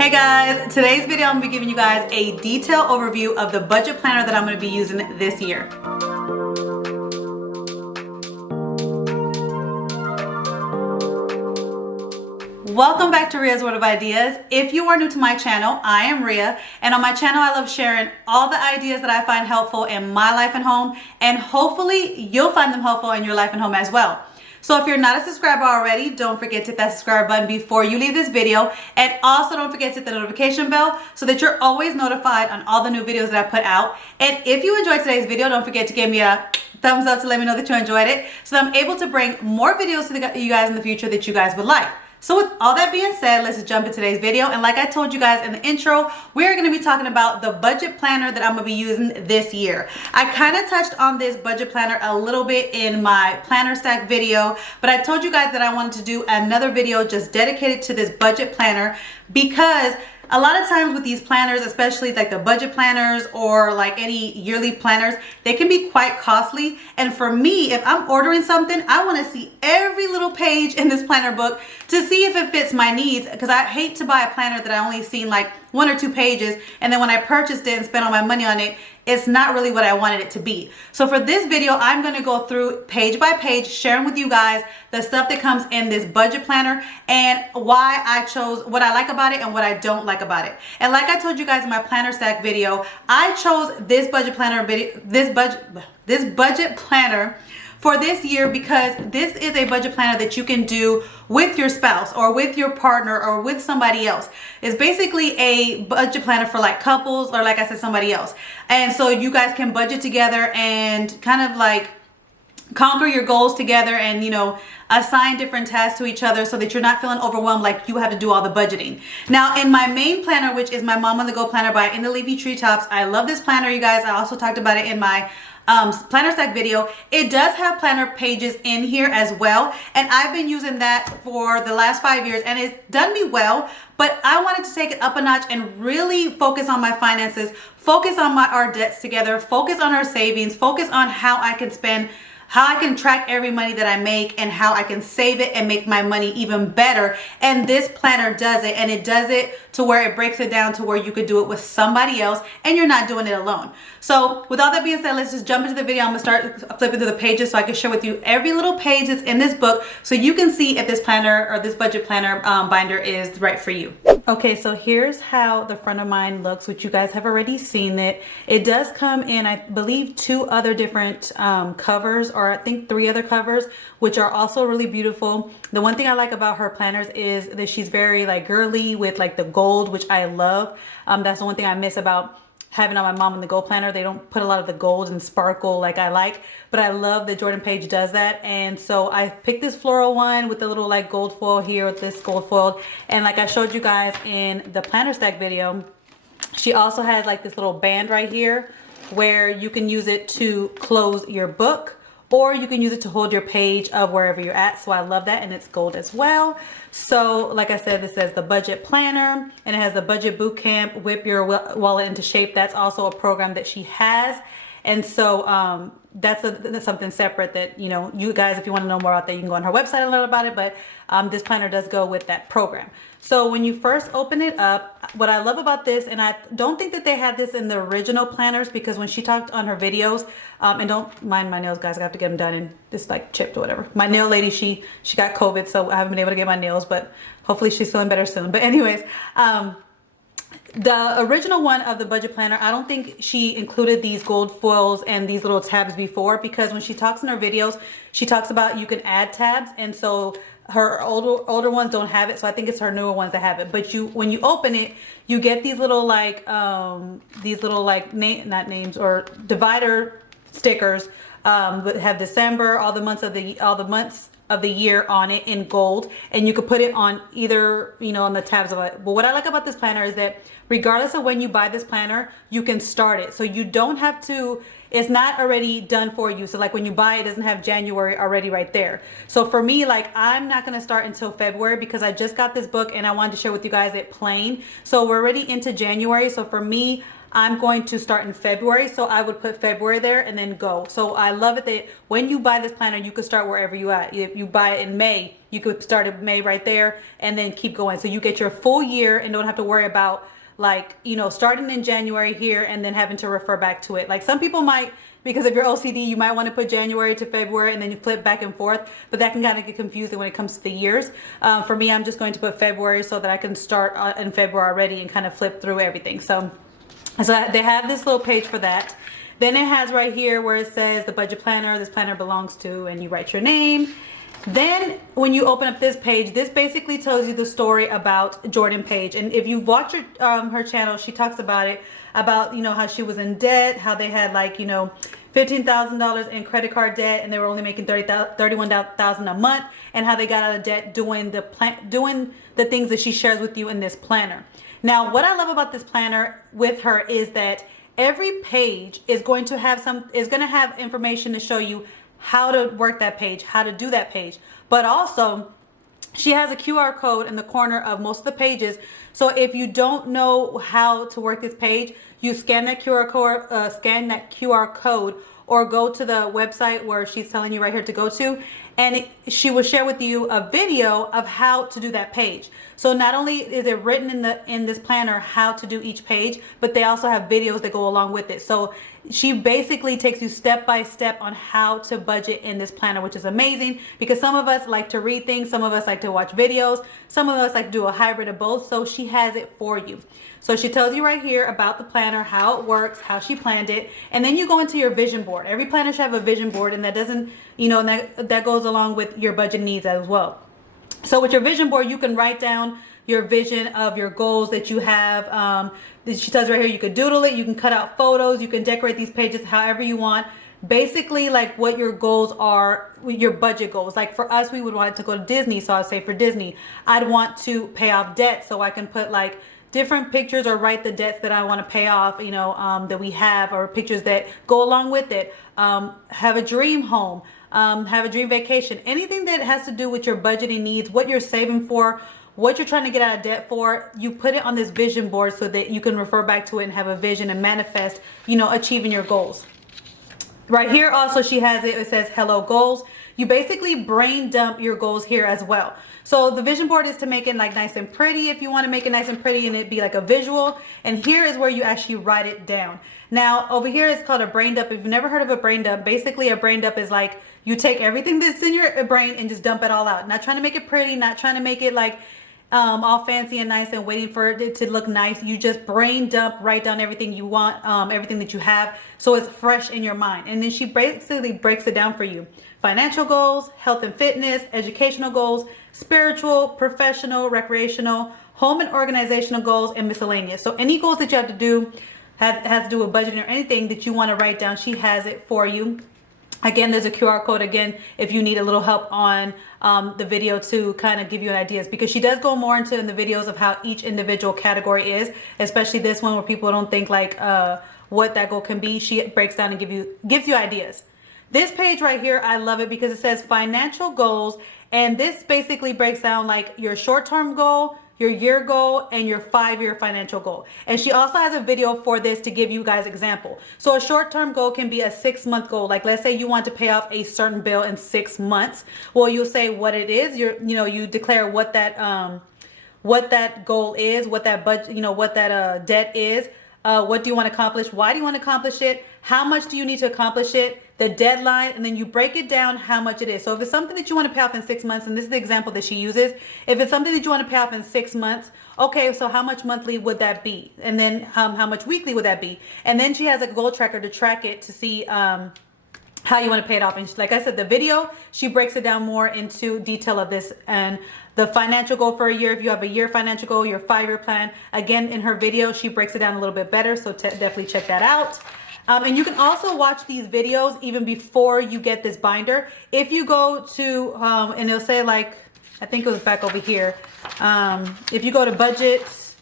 Hey guys, today's video I'm going to be giving you guys a detailed overview of the budget planner that I'm going to be using this year. Welcome back to Ria's World of Ideas. If you are new to my channel, I am Ria, and on my channel I love sharing all the ideas that I find helpful in my life and home, and hopefully you'll find them helpful in your life and home as well. So if you're not a subscriber already, don't forget to hit that subscribe button before you leave this video, and also don't forget to hit the notification bell so that you're always notified on all the new videos that I put out. And if you enjoyed today's video, don't forget to give me a thumbs up to let me know that you enjoyed it so that I'm able to bring more videos to you guys in the future that you guys would like. So with all that being said, let's jump into today's video. And like I told you guys in the intro, we're going to be talking about the budget planner that I'm going to be using this year. I kind of touched on this budget planner a little bit in my planner stack video, but I told you guys that I wanted to do another video just dedicated to this budget planner because a lot of times with these planners, especially like the budget planners or like any yearly planners, they can be quite costly. And for me, if I'm ordering something, I want to see every little page in this planner book to see if it fits my needs, because I hate to buy a planner that I only seen like 1 or 2 pages, and then when I purchased it and spent all my money on it, it's not really what I wanted it to be. So for this video, I'm going to go through page by page, sharing with you guys the stuff that comes in this budget planner and why I chose, what I like about it and what I don't like about it. And like I told you guys in my planner stack video, I chose this budget planner for this year because this is a budget planner that you can do with your spouse or with your partner or with somebody else. It's basically a budget planner for like couples or, like I said, somebody else. And so you guys can budget together and kind of like conquer your goals together and, you know, assign different tasks to each other so that you're not feeling overwhelmed like you have to do all the budgeting. Now in my main planner, which is my Mom on the Go planner by In the Leafy Treetops, I love this planner, you guys. I also talked about it in my planner stack video. It does have planner pages in here as well, and I've been using that for the last 5 years and it's done me well, but I wanted to take it up a notch and really focus on my finances, focus on our debts together, focus on our savings, focus on how I can spend, how I can track every money that I make, and how I can save it and make my money even better. And this planner does it, and it does it to where it breaks it down to where you could do it with somebody else and you're not doing it alone. So with all that being said, let's just jump into the video. I'm gonna start flipping through the pages so I can share with you every little page that's in this book so you can see if this planner or this budget planner binder is right for you. Okay, so here's how the front of mine looks, which you guys have already seen it. It does come in, I believe, 2 other different covers, or I think 3 other covers, which are also really beautiful. The one thing I like about her planners is that she's very like girly with like the gold, which I love. That's the one thing I miss about having on my Mom on the Go planner. They don't put a lot of the gold and sparkle like I like, but I love that Jordan Page does that. And so I picked this floral one with the little like gold foil here with this gold foil. And like I showed you guys in the planner stack video, she also has like this little band right here where you can use it to close your book, or you can use it to hold your page of wherever you're at. So I love that, and it's gold as well. So like I said, this says the budget planner, and it has the budget boot camp, whip your wallet into shape. That's also a program that she has. And so that's something separate that, you know, you guys, if you want to know more about that, you can go on her website and learn about it. But this planner does go with that program. So when you first open it up, what I love about this, and I don't think that they had this in the original planners, because when she talked on her videos, and don't mind my nails, guys, I have to get them done and just like chipped or whatever. My nail lady, she got COVID, so I haven't been able to get my nails, but hopefully she's feeling better soon. But anyways, the original one of the budget planner, I don't think she included these gold foils and these little tabs before, because when she talks in her videos, she talks about you can add tabs, and so her older ones don't have it. So I think it's her newer ones that have it. But when you open it, you get these little like not names or divider stickers that have December, all the months of the year on it in gold, and you could put it on either, you know, on the tabs of it. But what I like about this planner is that regardless of when you buy this planner, you can start it. So you don't have to, it's not already done for you. So like when you buy it, it doesn't have January already right there. So for me, like I'm not going to start until February because I just got this book and I wanted to share with you guys it plain. So we're already into January. So for me, I'm going to start in February, so I would put February there and then go. So I love it that when you buy this planner, you could start wherever you at. If you buy it in May, you could start in May right there and then keep going. So you get your full year and don't have to worry about, like, you know, starting in January here and then having to refer back to it. Like some people might, because of your OCD, you might want to put January to February and then you flip back and forth, but that can kind of get confusing when it comes to the years. For me, I'm just going to put February so that I can start in February already and kind of flip through everything. So they have this little page for that. Then it has right here where it says the budget planner, this planner belongs to, and you write your name. Then when you open up this page, this basically tells you the story about Jordan Page. And if you've watched her channel, she talks about it, about, you know, how she was in debt, how they had, like, you know, $15,000 in credit card debt and they were only making $31,000 a month, and how they got out of debt doing the things that she shares with you in this planner. Now, what I love about this planner with her is that every page is going to have information to show you how to work that page, how to do that page. But also, she has a QR code in the corner of most of the pages. So if you don't know how to work this page, you scan that QR code, or go to the website where she's telling you right here to go to, and she will share with you a video of how to do that page. So not only is it written in this planner how to do each page, but they also have videos that go along with it. So she basically takes you step by step on how to budget in this planner, which is amazing, because some of us like to read things, some of us like to watch videos, some of us like to do a hybrid of both. So she has it for you. So she tells you right here about the planner, how it works, how she planned it, and then you go into your vision board. Every planner should have a vision board, and that doesn't, you know, that goes along with your budget needs as well. So with your vision board, you can write down your vision of your goals that you have. She tells right here, you could doodle it, you can cut out photos, you can decorate these pages however you want. Basically, like what your goals are, your budget goals. Like for us, we would want to go to Disney. So I'd say for Disney, I'd want to pay off debt. So I can put like different pictures or write the debts that I want to pay off, you know, that we have, or pictures that go along with it. Have a dream home, have a dream vacation, anything that has to do with your budgeting needs, what you're saving for, what you're trying to get out of debt for. You put it on this vision board so that you can refer back to it and have a vision and manifest, you know, achieving your goals. Right here also she has it says hello goals. You basically brain dump your goals here as well. So the vision board is to make it like nice and pretty, if you want to make it nice and pretty and it be like a visual. And here is where you actually write it down. Now over here it's called a brain dump. If you've never heard of a brain dump, basically a brain dump is like you take everything that's in your brain and just dump it all out. Not trying to make it pretty, not trying to make it like all fancy and nice and waiting for it to look nice. You just brain dump, write down everything you want, everything that you have, so it's fresh in your mind. And then she basically breaks it down for you. Financial goals, health and fitness, educational goals, spiritual, professional, recreational, home and organizational goals, and miscellaneous. So any goals that you have to do, has to do with budgeting or anything that you want to write down, she has it for you. Again, there's a QR code again if you need a little help on the video to kind of give you ideas, because she does go more into in the videos of how each individual category is, especially this one where people don't think like what that goal can be. She breaks down and gives you ideas. This page right here, I love it because it says financial goals, and this basically breaks down like your short-term goal, your year goal, and your 5-year financial goal. And she also has a video for this to give you guys example. So a short-term goal can be a 6-month goal. Like let's say you want to pay off a certain bill in 6 months. Well, you'll say what it is. You declare what that goal is, what that budget, what that debt is. What do you want to accomplish? Why do you want to accomplish it? How much do you need to accomplish it? The deadline, and then you break it down how much it is. So if it's something that you want to pay off in 6 months, and this is the example that she uses, if it's something that you want to pay off in 6 months, okay, so how much monthly would that be? And then how much weekly would that be? And then she has a goal tracker to track it to see how you want to pay it off. And like I said, the video, she breaks it down more into detail of this. And the financial goal for a year, if you have a year financial goal, your 5-year plan, again, in her video, she breaks it down a little bit better. So definitely check that out. And you can also watch these videos even before you get this binder. If you go to, and it'll say like, I think it was back over here. If you go to budgets,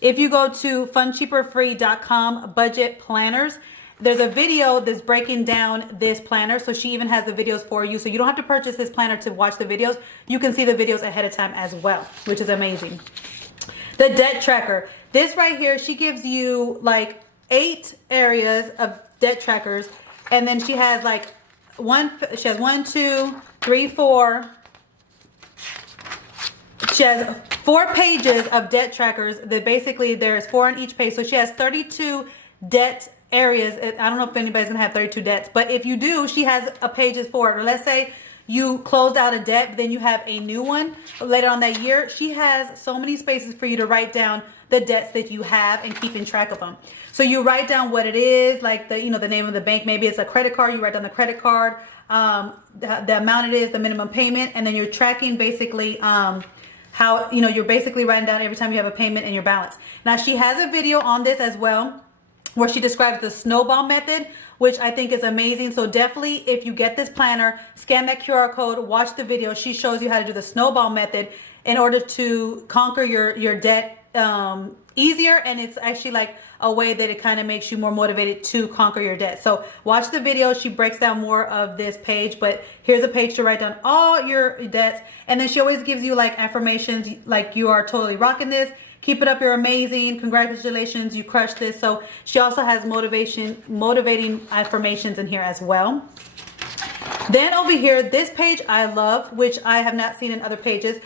if you go to funcheaperfree.com budget planners, there's a video that's breaking down this planner. So she even has the videos for you. So you don't have to purchase this planner to watch the videos. You can see the videos ahead of time as well, which is amazing. The debt tracker. This right here, she gives you like 8 areas of debt trackers, and then she has like she has 1, 2, 3, 4. She has 4 pages of debt trackers that basically there's 4 on each page. So she has 32 debt areas. I don't know if anybody's gonna have 32 debts, but if you do, she has a pages for it. Or let's say you closed out a debt, but then you have a new one later on that year. She has so many spaces for you to write down the debts that you have and keeping track of them. So you write down what it is, like the, you know, the name of the bank. Maybe it's a credit card. You write down the credit card, the amount it is, the minimum payment, and then you're tracking basically how, you know, you're basically writing down every time you have a payment and your balance. Now she has a video on this as well, where she describes the snowball method, which I think is amazing. So definitely, if you get this planner, scan that QR code, watch the video. She shows you how to do the snowball method in order to conquer your debt easier, and it's actually like a way that it kind of makes you more motivated to conquer your debt. So watch the video. She breaks down more of this page, but here's a page to write down all your debts, and then she always gives you like affirmations like you are totally rocking this, keep it up, you're amazing, congratulations, you crushed this. So she also has motivating affirmations in here as well. Then over here, this page I love, which I have not seen in other pages.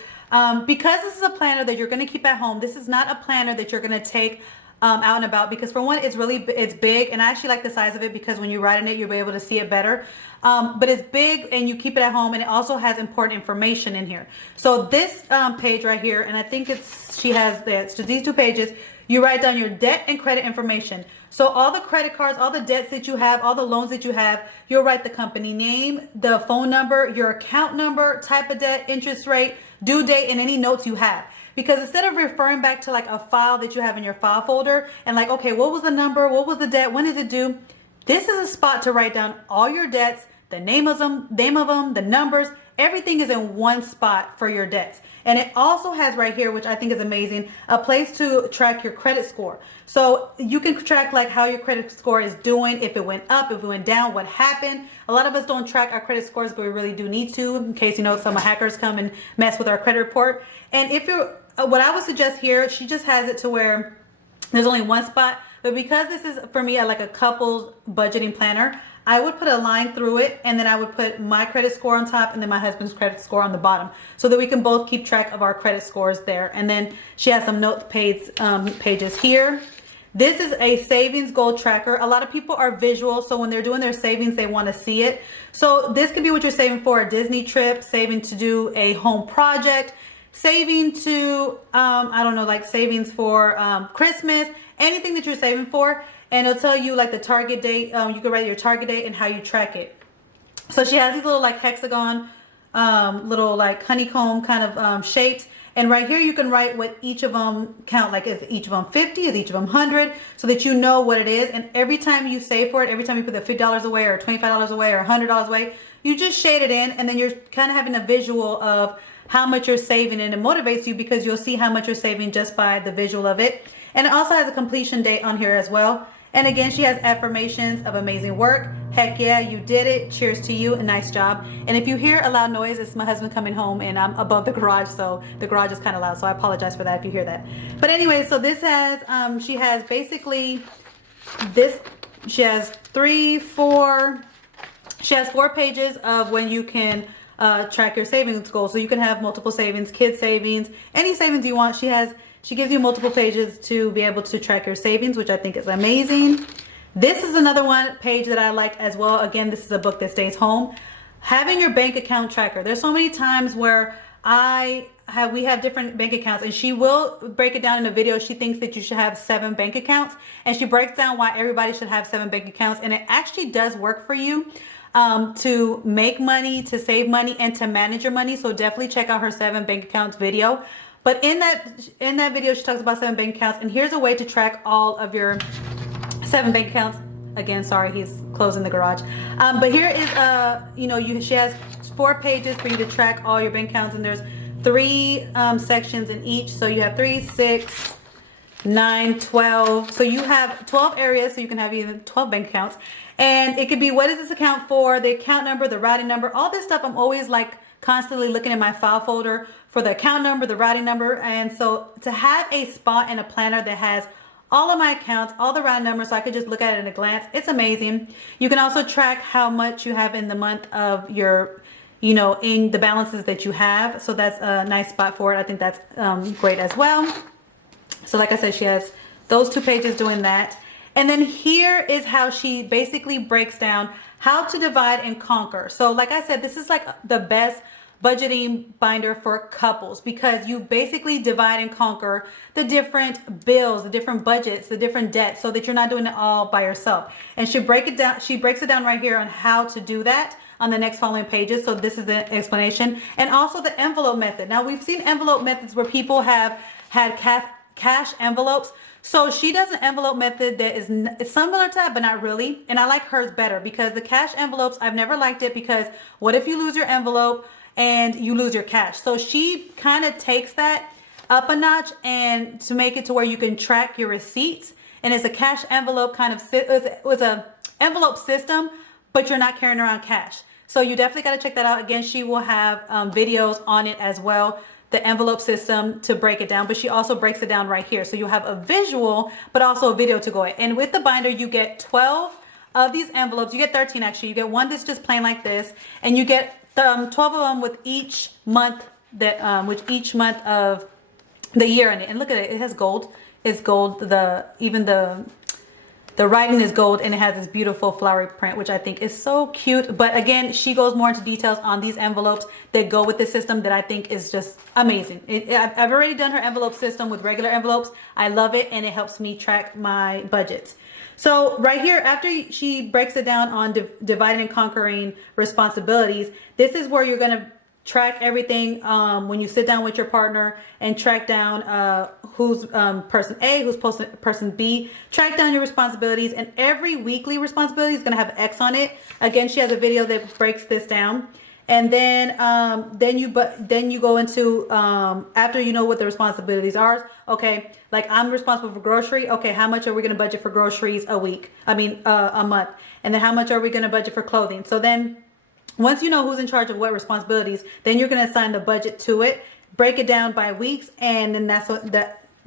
Because this is a planner that you're going to keep at home, this is not a planner that you're going to take out and about, because for one, it's big, and I actually like the size of it because when you write in it, you'll be able to see it better. But it's big and you keep it at home, and it also has important information in here. So this page right here, and I think she has these 2 pages, you write down your debt and credit information. So all the credit cards, all the debts that you have, all the loans that you have, you'll write the company name, the phone number, your account number, type of debt, interest rate, due date, and any notes you have. Because instead of referring back to like a file that you have in your file folder and like, okay, what was the number? What was the debt? When is it due? This is a spot to write down all your debts, the name of them, the numbers, everything is in one spot for your debts. And it also has right here, which I think is amazing, a place to track your credit score. So you can track like how your credit score is doing, if it went up, if it went down, what happened. A lot of us don't track our credit scores, but we really do need to, in case, you know, some hackers come and mess with our credit report. And if you're, what I would suggest here, she just has it to where there's only one spot, but because this is for me like a couples budgeting planner, I would put a line through it, and then I would put my credit score on top and then my husband's credit score on the bottom, so that we can both keep track of our credit scores there. And then she has some notes pages here. This is a savings goal tracker. A lot of people are visual, so when they're doing their savings, they want to see it. So this could be what you're saving for a Disney trip, saving to do a home project, saving to, I don't know, like savings for Christmas, anything that you're saving for. And it'll tell you like the target date. You can write your target date and how you track it. So she has these little like hexagon, little like honeycomb kind of shapes. And right here you can write what each of them count. Like, is each of them 50? Is each of them 100? So that you know what it is. And every time you save for it, every time you put the $50 away or $25 away or $100 away, you just shade it in. And then you're kind of having a visual of how much you're saving, and it motivates you because you'll see how much you're saving just by the visual of it. And it also has a completion date on here as well. And again, she has affirmations of amazing work. Heck yeah, you did it. Cheers to you, and nice job. And if you hear a loud noise, it's my husband coming home, and I'm above the garage, so the garage is kind of loud. So I apologize for that if you hear that. But anyway, so this has, she has basically this, she has 4 pages of when you can track your savings goals. So you can have multiple savings, kid savings, any savings you want. She gives you multiple pages to be able to track your savings, which I think is amazing. This is another page that I like as well. Again, this is a book that stays home. Having your bank account tracker. There's so many times where we have different bank accounts, and she will break it down in a video. She thinks that you should have 7 bank accounts, and she breaks down why everybody should have 7 bank accounts. And it actually does work for you to make money, to save money, and to manage your money. So definitely check out her 7 bank accounts video. But in that video, she talks about 7 bank accounts, and here's a way to track all of your 7 bank accounts. Again, sorry, he's closing the garage. But here is, she has 4 pages for you to track all your bank accounts, and there's 3 sections in each. So you have 3, 6, 9, 12. So you have 12 areas, so you can have even 12 bank accounts. And it could be, what is this account for, the account number, the routing number, all this stuff. I'm always like constantly looking in my file folder for the account number, the routing number. And so to have a spot in a planner that has all of my accounts, all the round numbers, so I could just look at it in a glance. It's amazing. You can also track how much you have in the month of your, you know, in the balances that you have. So that's a nice spot for it. I think that's great as well. So like I said, she has those 2 pages doing that. And then here is how she basically breaks down how to divide and conquer. So like I said, this is like the best budgeting binder for couples, because you basically divide and conquer the different bills, the different budgets, the different debts, so that you're not doing it all by yourself. And she breaks it down right here on how to do that on the next following pages. So this is the explanation, and also the envelope method. Now we've seen envelope methods where people have had cash envelopes. So she does an envelope method that is similar to that, but not really. And I like hers better, because the cash envelopes, I've never liked it, because what if you lose your envelope and you lose your cash? So she kind of takes that up a notch, and to make it to where you can track your receipts. And it's a cash envelope kind of, it was a envelope system, but you're not carrying around cash. So you definitely got to check that out. Again, she will have videos on it as well, the envelope system, to break it down, but she also breaks it down right here. So you have a visual, but also a video to go in. And with the binder, you get 12 of these envelopes. You get 13 actually. You get one that's just plain like this, and you get 12 of them with each month that with each month of the year in it. And look at it, it has gold. It's gold. Even the writing is gold, and it has this beautiful flowery print, which I think is so cute. But again, she goes more into details on these envelopes that go with the system that I think is just amazing. I've already done her envelope system with regular envelopes. I love it, and it helps me track my budgets. So right here, after she breaks it down on dividing and conquering responsibilities, this is where you're going to track everything when you sit down with your partner and track down who's person A, who's person B. Track down your responsibilities, and every weekly responsibility is going to have an X on it. Again, she has a video that breaks this down. And then you go into after you know what the responsibilities are. Okay, like I'm responsible for grocery. Okay, how much are we going to budget for groceries a month? And then how much are we going to budget for clothing? So then once you know who's in charge of what responsibilities, then you're going to assign the budget to it, break it down by weeks, and then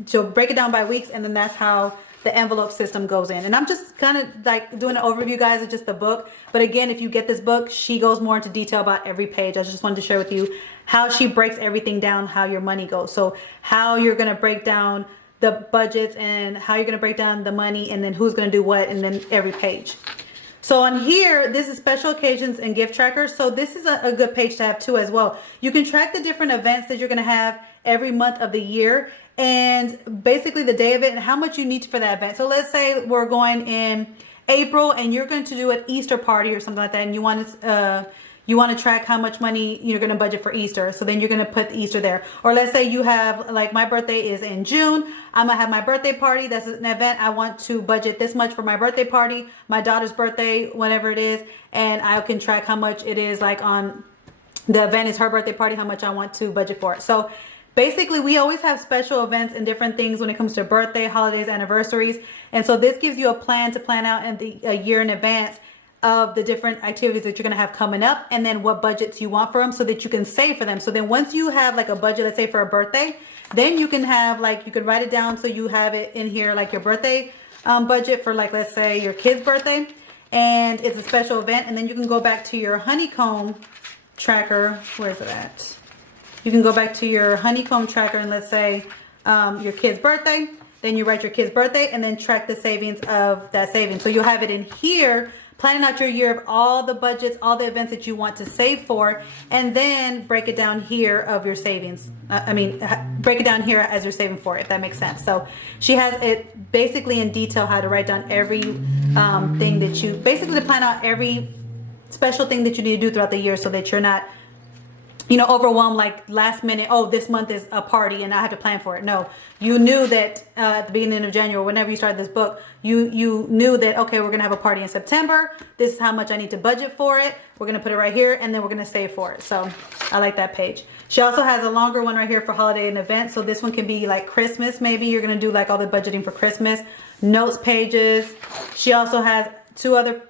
she'll break it down by weeks, and then that's how the envelope system goes in. And I'm just kind of like doing an overview, guys, of just the book. But again, if you get this book, she goes more into detail about every page. I just wanted to share with you how she breaks everything down, how your money goes. So how you're going to break down the budgets, and how you're going to break down the money, and then who's going to do what, and then every page. So on here, this is special occasions and gift trackers. So this is a good page to have too as well. You can track the different events that you're going to have every month of the year, and basically the day of it and how much you need for that event. So let's say we're going in April, and you're going to do an Easter party or something like that, and you want to track how much money you're going to budget for Easter. So then you're going to put Easter there. Or let's say you have, like, my birthday is in June. I'm going to have my birthday party. That's an event. I want to budget this much for my birthday party, my daughter's birthday, whatever it is. And I can track how much it is, like on the event is her birthday party, how much I want to budget for it. So basically, we always have special events and different things when it comes to birthday, holidays, anniversaries. And so this gives you a plan to plan out a year in advance of the different activities that you're going to have coming up, and then what budgets you want for them so that you can save for them. So then once you have like a budget, let's say for a birthday, then you can have like, you can write it down so you have it in here, like your birthday budget for, like, let's say your kid's birthday, and it's a special event. And then you can go back to your honeycomb tracker. Where is it at? You can go back to your honeycomb tracker, and let's say your kid's birthday, then you write your kid's birthday and then track the savings of that savings. So you'll have it in here, planning out your year of all the budgets, all the events that you want to save for, and then break it down here of your savings. Break it down here as you're saving for it, if that makes sense. So she has it basically in detail how to write down every thing that you, basically to plan out every special thing that you need to do throughout the year, so that you're not, you know, overwhelmed, like last minute, oh, this month is a party and I have to plan for it. No, you knew that at the beginning of January, whenever you started this book, you knew that, okay, we're going to have a party in September. This is how much I need to budget for it. We're going to put it right here, and then we're going to save for it. So I like that page. She also has a longer one right here for holiday and events. So this one can be like Christmas. Maybe you're going to do like all the budgeting for Christmas, notes pages. She also has two other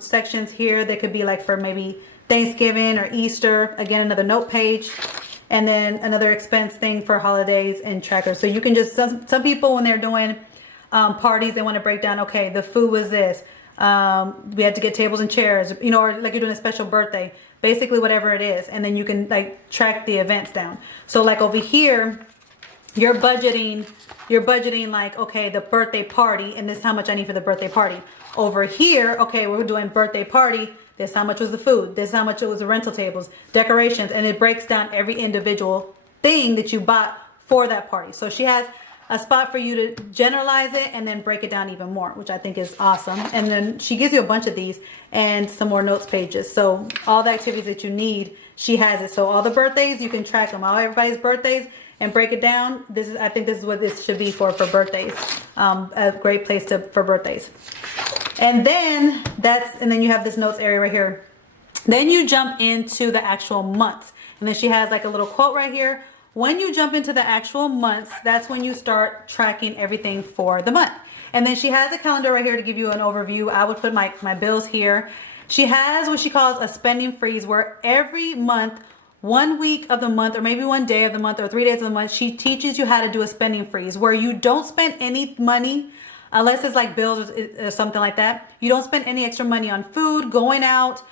sections here that could be like for maybe Thanksgiving or Easter. Again, another note page, and then another expense thing for holidays and trackers. So you can just, some people when they're doing parties, they want to break down, okay, the food was this. We had to get tables and chairs, you know, or like you're doing a special birthday, basically whatever it is. And then you can like track the events down. So like over here, you're budgeting like, okay, the birthday party, and this is how much I need for the birthday party. Over here, okay, we're doing birthday party. This is how much was the food. This is how much it was the rental tables, decorations, and it breaks down every individual thing that you bought for that party. So she has a spot for you to generalize it and then break it down even more, which I think is awesome. And then she gives you a bunch of these and some more notes pages. So all the activities that you need, she has it. So all the birthdays, you can track them, all everybody's birthdays, and break it down. This is, I think this is what this should be for birthdays. A great place for birthdays. And then then you have this notes area right here. Then you jump into the actual months. And then she has like a little quote right here. When you jump into the actual months, that's when you start tracking everything for the month. And then she has a calendar right here to give you an overview. I would put my bills here. She has what she calls a spending freeze, where every month, 1 week of the month, or maybe 1 day of the month, or 3 days of the month, she teaches you how to do a spending freeze, where you don't spend any money unless it's like bills or something like that. You don't spend any extra money on food, going out,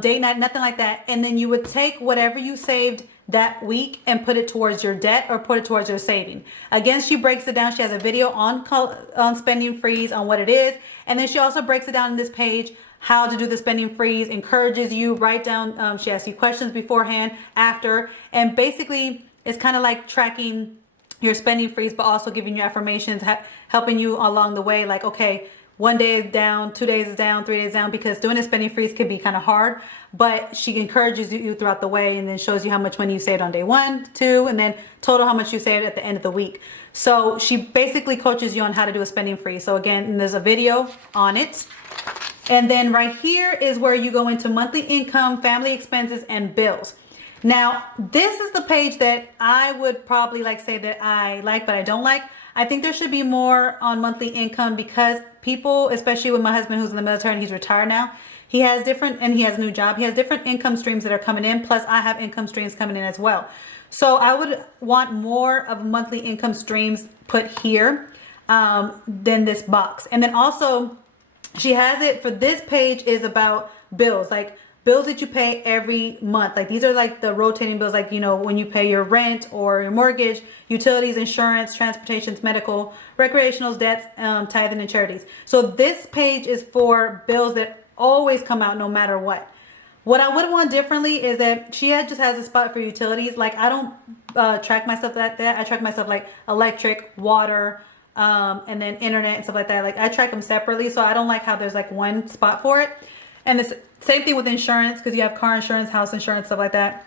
date night, nothing like that. And then you would take whatever you saved that week and put it towards your debt or put it towards your saving. Again, she breaks it down. She has a video on spending freeze, on what it is. And then she also breaks it down in this page, how to do the spending freeze, encourages you, write down, she asks you questions beforehand, after, and basically it's kind of like tracking your spending freeze, but also giving you affirmations, helping you along the way. Like, okay, 1 day is down, 2 days is down, 3 days down, because doing a spending freeze can be kind of hard, but she encourages you throughout the way and then shows you how much money you saved on day 1, 2, and then total how much you saved at the end of the week. So she basically coaches you on how to do a spending freeze. So again, there's a video on it. And then right here is where you go into monthly income, family expenses, and bills. Now, this is the page that I would probably say that I like, but I don't like. I think there should be more on monthly income, because people, especially with my husband who's in the military and he's retired now, he has and he has a new job. He has different income streams that are coming in. Plus I have income streams coming in as well. So I would want more of monthly income streams put here than this box. And then also she has it for this page is about bills, like bills that you pay every month. Like these are like the rotating bills, like, you know, when you pay your rent or your mortgage, utilities, insurance, transportations, medical, recreationals, debts, tithing, and charities. So this page is for bills that always come out no matter what. What I would want differently is that she just has a spot for utilities. Like I don't track myself like that. I track myself like electric, water, and then internet and stuff like that. Like I track them separately. So I don't like how there's like one spot for it. And the same thing with insurance, because you have car insurance, house insurance, stuff like that.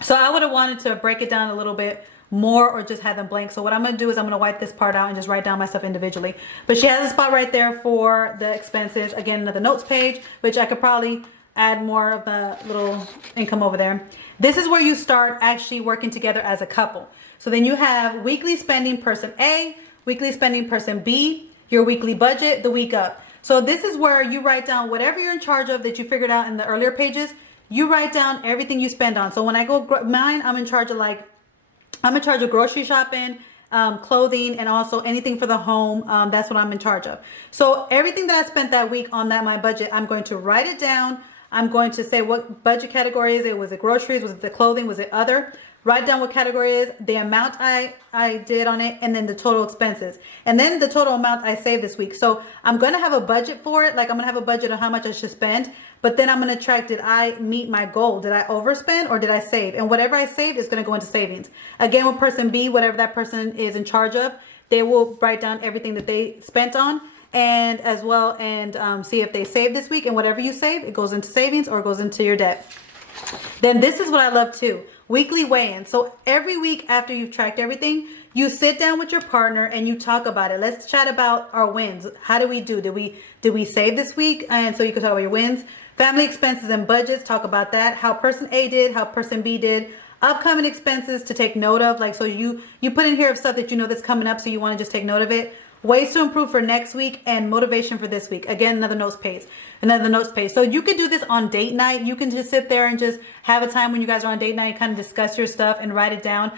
So I would have wanted to break it down a little bit more, or just have them blank. So what I'm going to do is I'm going to wipe this part out and just write down my stuff individually. But she has a spot right there for the expenses. Again, another notes page, which I could probably add more of the little income over there. This is where you start actually working together as a couple. So then you have weekly spending person A, weekly spending person B, your weekly budget the week up. So this is where you write down whatever you're in charge of that you figured out in the earlier pages. You write down everything you spend on. So when I go mine, I'm in charge of grocery shopping, clothing, and also anything for the home. That's what I'm in charge of. So everything that I spent that week on my budget, I'm going to write it down. I'm going to say what budget category is it. Was it groceries? Was it the clothing? Was it other? Write down what category is, the amount I did on it, and then the total expenses. And then the total amount I saved this week. So I'm going to have a budget for it. Like I'm going to have a budget on how much I should spend. But then I'm going to track, did I meet my goal? Did I overspend or did I save? And whatever I saved is going to go into savings. Again, with person B, whatever that person is in charge of, they will write down everything that they spent on, and as well, and see if they saved this week. And whatever you save, it goes into savings or it goes into your debt. Then this is what I love too. Weekly weigh-in. So every week after you've tracked everything, you sit down with your partner and you talk about it. Let's chat about our wins. How did we do? Did we save this week? And so you can talk about your wins. Family expenses and budgets, talk about that. How person A did, how person B did. Upcoming expenses to take note of. Like, so you put in here stuff that you know that's coming up, so you want to just take note of it. ways to improve for next week, and motivation for this week. Again, another notes page. So you can do this on date night. You can just sit there and just have a time when you guys are on date night, kind of discuss your stuff and write it down.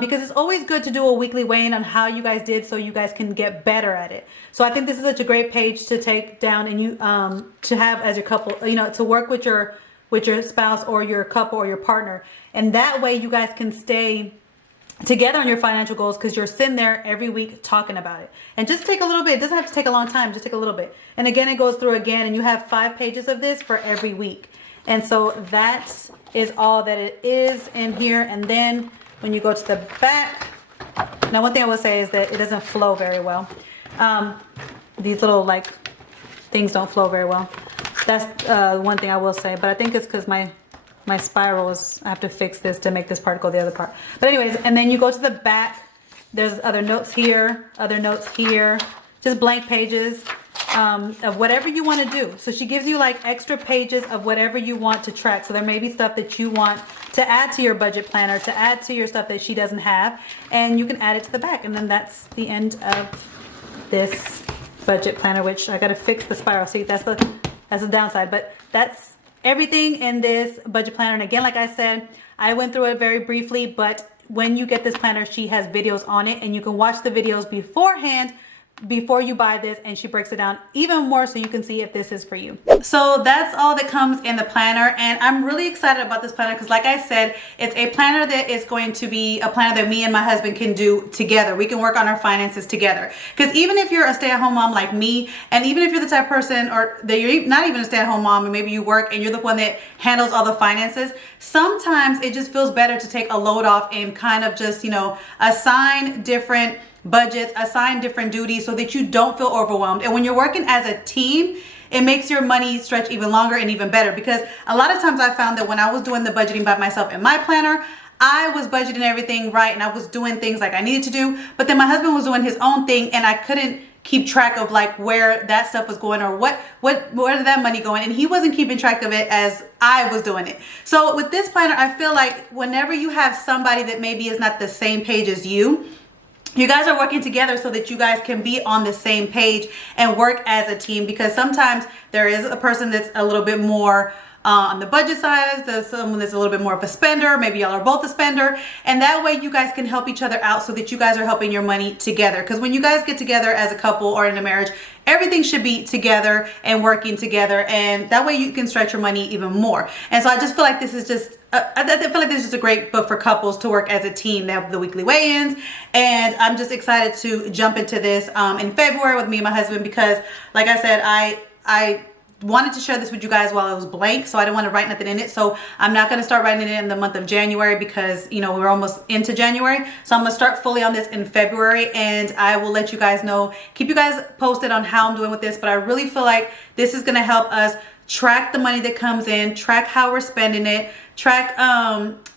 Because it's always good to do a weekly weigh-in on how you guys did, so you guys can get better at it. So I think this is such a great page to take down and you to have as your couple, to work with your spouse or your couple or your partner. And that way you guys can stay together on your financial goals, because you're sitting there every week talking about it. And just take a little bit. It doesn't have to take a long time. Just take a little bit. And again, it goes through again, and you have 5 pages of this for every week. And so that is all that it is in here. And then when you go to the back, now one thing I will say is that it doesn't flow very well. These little like things don't flow very well. That's one thing I will say, but I think it's because my spiral is, I have to fix this to make this part go the other part. But anyways, and then you go to the back, there's other notes here, just blank pages of whatever you want to do. So she gives you like extra pages of whatever you want to track. So there may be stuff that you want to add to your budget planner, to add to your stuff that she doesn't have, and you can add it to the back. And then that's the end of this budget planner, which I got to fix the spiral. See, that's the downside, but that's everything in this budget planner. And again, like I said, I went through it very briefly, but when you get this planner, she has videos on it, and you can watch the videos beforehand before you buy this, and she breaks it down even more so you can see if this is for you. So that's all that comes in the planner, and I'm really excited about this planner because, like I said, it's a planner that is going to be a planner that me and my husband can do together. We can work on our finances together, because even if you're a stay-at-home mom like me, and even if you're the type of person or that you're not even a stay-at-home mom and maybe you work and you're the one that handles all the finances, sometimes it just feels better to take a load off and kind of just, assign different budgets, assign different duties so that you don't feel overwhelmed. And when you're working as a team, it makes your money stretch even longer and even better, because a lot of times I found that when I was doing the budgeting by myself in my planner, I was budgeting everything right and I was doing things like I needed to do, but then my husband was doing his own thing and I couldn't keep track of like where that stuff was going or where did that money going, and he wasn't keeping track of it as I was doing it. So with this planner, I feel like whenever you have somebody that maybe is not the same page as you guys are working together so that you guys can be on the same page and work as a team, because sometimes there is a person that's a little bit more on the budget side, there's someone that's a little bit more of a spender, maybe y'all are both a spender, and that way you guys can help each other out so that you guys are helping your money together. Because when you guys get together as a couple or in a marriage, everything should be together and working together, and that way you can stretch your money even more. And so I just feel like this is just I feel like this is just a great book for couples to work as a team. They have the weekly weigh-ins, and I'm just excited to jump into this in February with me and my husband, because like I said, I wanted to share this with you guys while it was blank, so I didn't want to write nothing in it. So I'm not going to start writing it in the month of January, because we're almost into January. So I'm going to start fully on this in February, and I will let you guys know, keep you guys posted on how I'm doing with this. But I really feel like this is going to help us track the money that comes in, track how we're spending it, track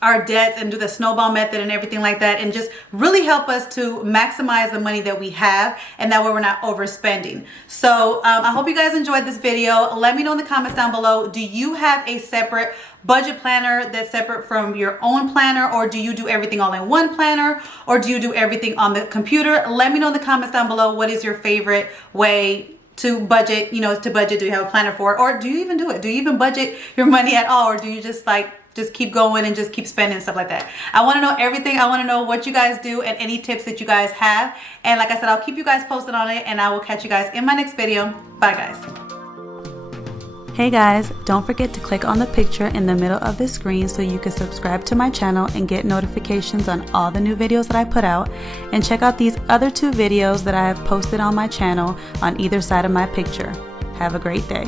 our debts, and do the snowball method and everything like that, and just really help us to maximize the money that we have, and that way we're not overspending. So I hope you guys enjoyed this video. Let me know in the comments down below, do you have a separate budget planner that's separate from your own planner, or do you do everything all in one planner, or do you do everything on the computer? Let me know in the comments down below, what is your favorite way to budget, to budget. Do you have a planner for it, or do you even do it? Do you even budget your money at all, or do you just keep going and just keep spending and stuff like that? I want to know everything. I want to know what you guys do and any tips that you guys have. And like I said, I'll keep you guys posted on it, and I will catch you guys in my next video. Bye guys. Hey guys, don't forget to click on the picture in the middle of the screen so you can subscribe to my channel and get notifications on all the new videos that I put out, and check out these other 2 videos that I have posted on my channel on either side of my picture. Have a great day.